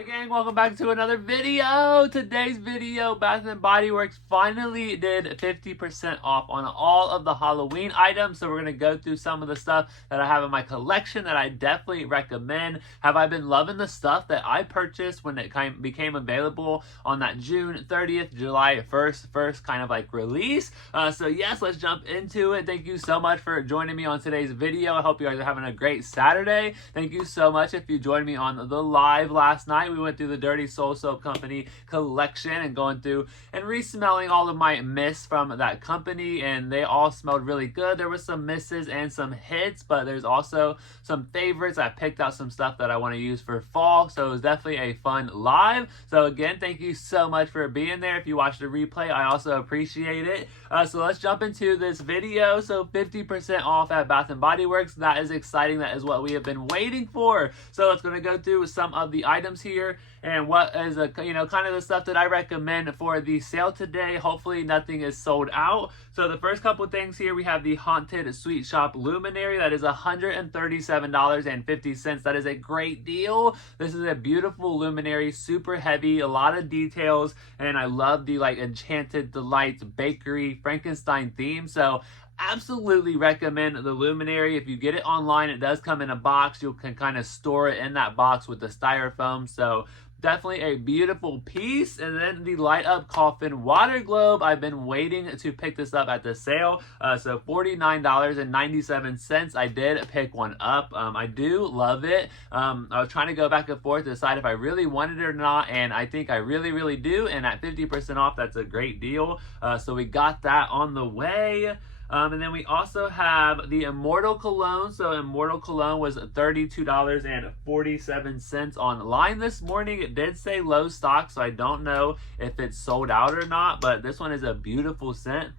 Hey gang, welcome back to another video. Today's video, Bath & Body Works finally did 50% off on all of the Halloween items. So we're going to go through some of the stuff that I have in my collection that I definitely recommend. Have I been loving the stuff that I purchased when it became available on that June 30th, July 1st kind of like release? So yes, let's jump into it. Thank you so much for joining me on today's video. I hope you guys are having a great Saturday. Thank you so much if you joined me on the live last night. We went through the Dirty Soul Soap Company collection and going through and re-smelling all of my mists from that company, and they all smelled really good. There was some misses and some hits, but there's also some favorites. I picked out some stuff that I want to use for fall, so it was definitely a fun live. So again, thank you so much for being there. If you watched the replay, I also appreciate it. So let's jump into this video. So 50% off at Bath & Body Works. That is exciting. That is what we have been waiting for. So let's going to go through some of the items here and what is kind of the stuff that I recommend for the sale today. Hopefully nothing is sold out. So the first couple things here, we have the Haunted Sweet Shop Luminary. That is $137.50. That is a great deal. This is a beautiful luminary, super heavy, a lot of details, and I love the like Enchanted Delights bakery Frankenstein theme. So absolutely recommend the luminary. If you get it online, it does come in a box. You can kind of store it in that box with the styrofoam. So definitely a beautiful piece. And then the light up coffin water globe. I've been waiting to pick this up at the sale. So $49.97. I did pick one up. I do love it. I was trying to go back and forth to decide if I really wanted it or not, and I think I really do. And at 50% off, that's a great deal. So we got that on the way. And then we also have the Immortal Cologne. So Immortal Cologne was $32.47 online this morning. It did say low stock, so I don't know if it's sold out or not, but this one is a beautiful scent.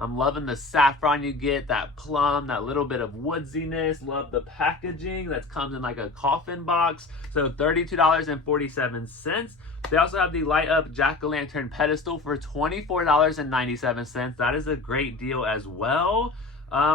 I'm loving the saffron you get, that plum, that little bit of woodsiness. Love the packaging that comes in like a coffin box. So $32.47. They also have the light up jack-o'-lantern pedestal for $24.97. That is a great deal as well.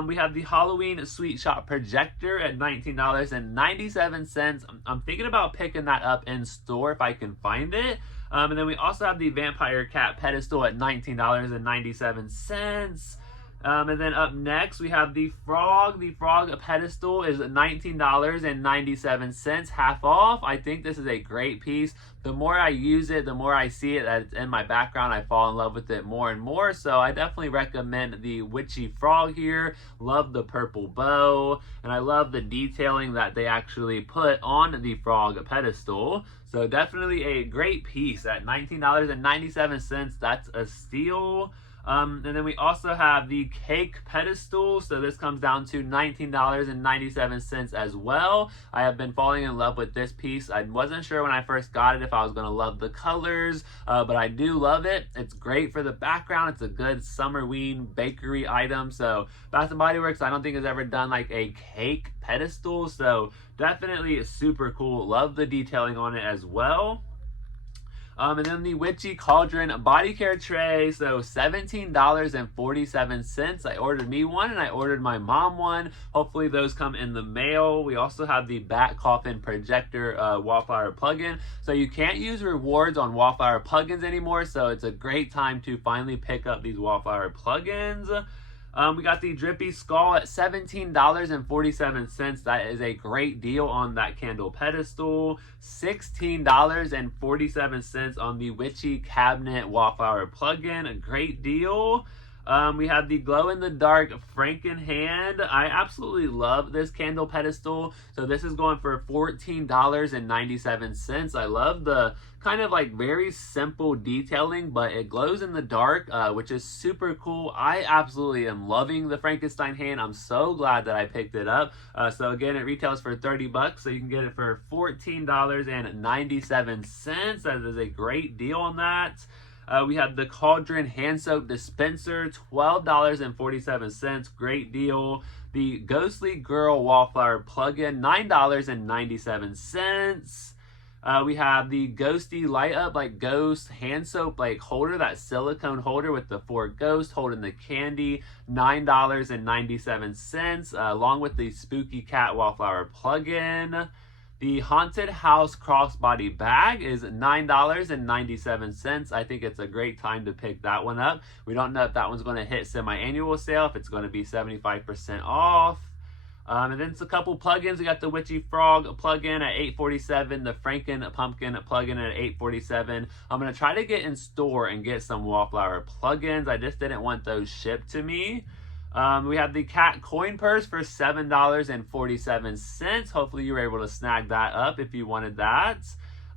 We have the Halloween Sweet Shop projector at $19.97. I'm thinking about picking that up in store if I can find it. And then we also have the Vampire Cat pedestal at $19.97. And then up next, we have the Frog. The Frog pedestal is $19.97, half off. I think this is a great piece. The more I use it, the more I see it that's in my background, I fall in love with it more and more. So I definitely recommend the Witchy Frog here. Love the purple bow, and I love the detailing that they actually put on the Frog pedestal. So definitely a great piece at $19.97. That's a steal. And then we also have the Cake pedestal. So this comes down to $19.97 as well. I have been falling in love with this piece. I wasn't sure when I first got it if I was going to love the colors, but I do love it. It's great for the background. It's a good Summerween bakery item. So Bath & Body Works, I don't think has ever done like a cake pedestal. So definitely super cool. Love the detailing on it as well. And then the Witchy Cauldron body care tray, so $17.47. I ordered me one and I ordered my mom one. Hopefully those come in the mail. We also have the Bat Coffin projector wallflower plugin. So you can't use rewards on wallflower plugins anymore, so it's a great time to finally pick up these wallflower plugins. We got the Drippy Skull at $17.47. That is a great deal on that candle pedestal. $16.47 on the Witchy Cabinet Wallflower plugin. A great deal. We have the glow-in-the-dark Frankenstein Hand. I absolutely love this candle pedestal. So this is going for $14.97. I love the kind of like very simple detailing, but it glows in the dark, which is super cool. I absolutely am loving the Frankenstein Hand. I'm so glad that I picked it up. So again, it retails for 30 bucks, so you can get it for $14.97. That is a great deal on that. We have the Cauldron Hand Soap Dispenser, $12.47. Great deal. The Ghostly Girl Wallflower Plug-in, $9.97. We have the Ghosty Light Up like Ghost Hand Soap like holder, that silicone holder with the 4 ghosts holding the candy, $9.97, along with the Spooky Cat Wallflower plug-in. The Haunted House crossbody bag is $9.97. I think it's a great time to pick that one up. We don't know if that one's going to hit semi-annual sale, if it's going to be 75% off. And then it's a couple plugins. We got the Witchy Frog plugin at $8.47, the Franken Pumpkin plugin at $8.47. I'm going to try to get in store and get some Wallflower plugins. I just didn't want those shipped to me. We have the Cat Coin Purse for $7.47. Hopefully you were able to snag that up if you wanted that.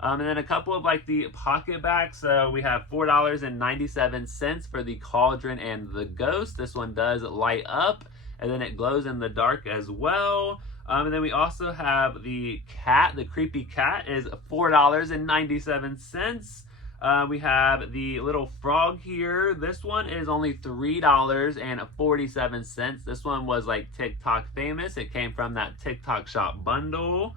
And then a couple of like the pocket bags. So we have $4.97 for the Cauldron and the Ghost. This one does light up and then it glows in the dark as well. And then we also have the cat, the creepy cat is $4.97. We have the little frog here. This one is only $3.47. This one was like TikTok famous. It came from that TikTok shop bundle.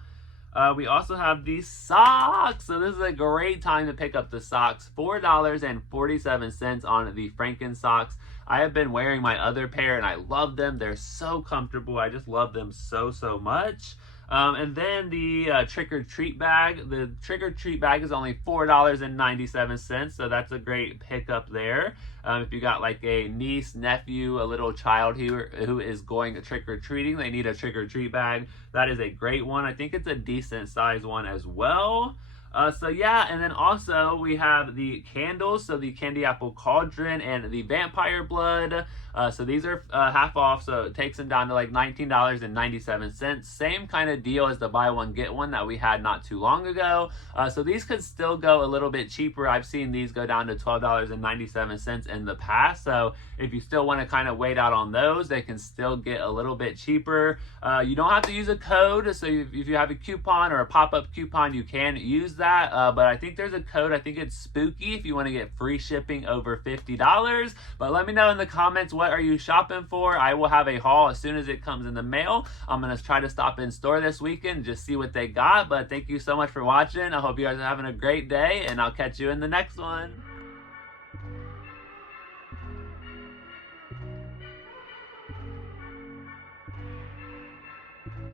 We also have the socks. So this is a great time to pick up the socks. $4.47 on the Franken socks. I have been wearing my other pair and I love them. They're so comfortable. I just love them so much. And then the Trick or Treat bag. The Trick or Treat bag is only $4.97, so that's a great pickup there. If you got like a niece, nephew, a little child who is going trick or treating, they need a Trick or Treat bag. That is a great one. I think it's a decent size one as well. So yeah, and then also we have the candles, so the Candy Apple Cauldron and the Vampire Blood. So these are half off, so it takes them down to like $19.97. Same kind of deal as the buy one get one that we had not too long ago. So these could still go a little bit cheaper. I've seen these go down to $12.97 in the past. So if you still want to kind of wait out on those, they can still get a little bit cheaper. You don't have to use a code, so if you have a coupon or a pop-up coupon, you can use that. But I think there's a code. I think it's spooky if you want to get free shipping over $50. But let me know in the comments, what are you shopping for? I will have a haul as soon as it comes in the mail. I'm going to try to stop in store this weekend and just see what they got. But thank you so much for watching. I hope you guys are having a great day, and I'll catch you in the next one.